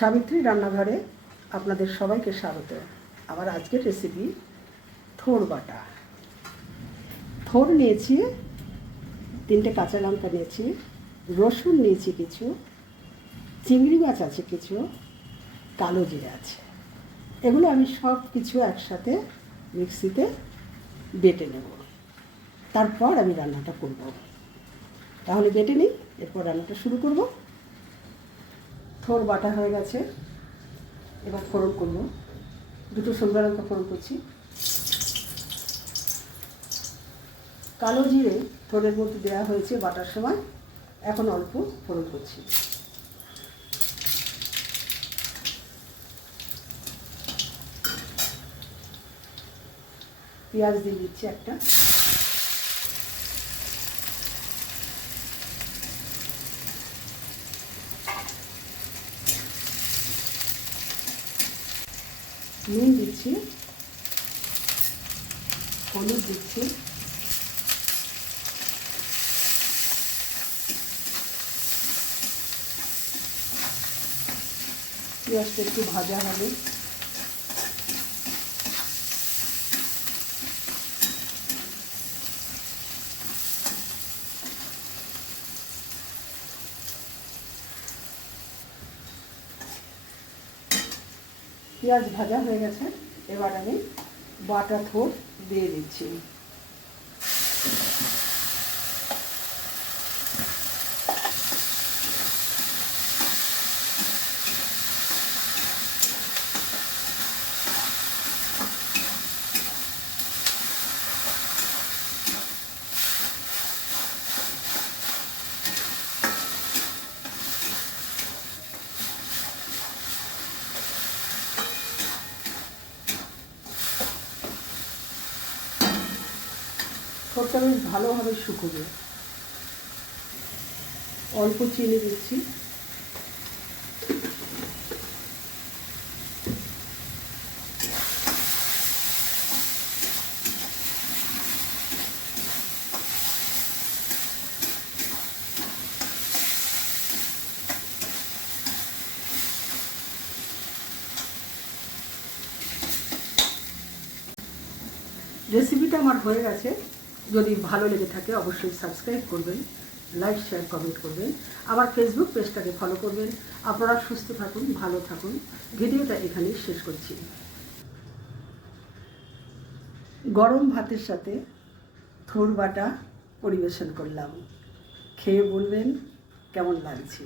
সাবিত্রী রান্নাঘরে আপনাদের সবাইকে স্বাগত। আমার আজকের রেসিপি থোর বাটা। থোর নিয়েছি, তিনটে কাঁচা লঙ্কা নিয়েছি, রসুন নিয়েছি কিছু, চিংড়ি মাছ আছে কিছু, কালো জিরে আছে। এগুলো আমি সব কিছু একসাথে মিক্সিতে বেটে নেব। তারপর আমি রান্নাটা করব। তাহলে বেটে নিই, এরপর রান্নাটা শুরু করব। থোর বাটা হয়ে গেছে। এবার ফোড়ন করব। দুটো শুকনো লঙ্কা ফোড়ন করছি। কালো জিরে থোড়ের মধ্যে দেওয়া হয়েছে বাটার সময়। এখন অল্প ফোড়ন করছি। পেঁয়াজ দিয়ে দিচ্ছি একটা। নুন দিচ্ছি হলুদ দিচ্ছি। পেঁয়াজটা একটু ভাজা হবে। পেঁয়াজ ভাজা হয়ে গেছে। এবার আমি বাটা থোর দিয়ে দিচ্ছি। ঠোঁটটা বেশ ভালোভাবে শুকোবে। অল্প চিনি দিচ্ছি। রেসিপিটা আমার হয়ে গেছে। যদি ভালো লেগে থাকে, অবশ্যই সাবস্ক্রাইব করবেন লাইক শেয়ার কমেন্ট করবেন। আমার ফেসবুক পেজটাকে ফলো করবেন। আপনারা সুস্থ থাকুন, ভালো থাকুন। ভিডিওটা এখানেই শেষ করছি। গরম ভাতের সাথে থোর বাটা পরিবেশন করলাম। খেয়ে বলবেন কেমন লাগছে?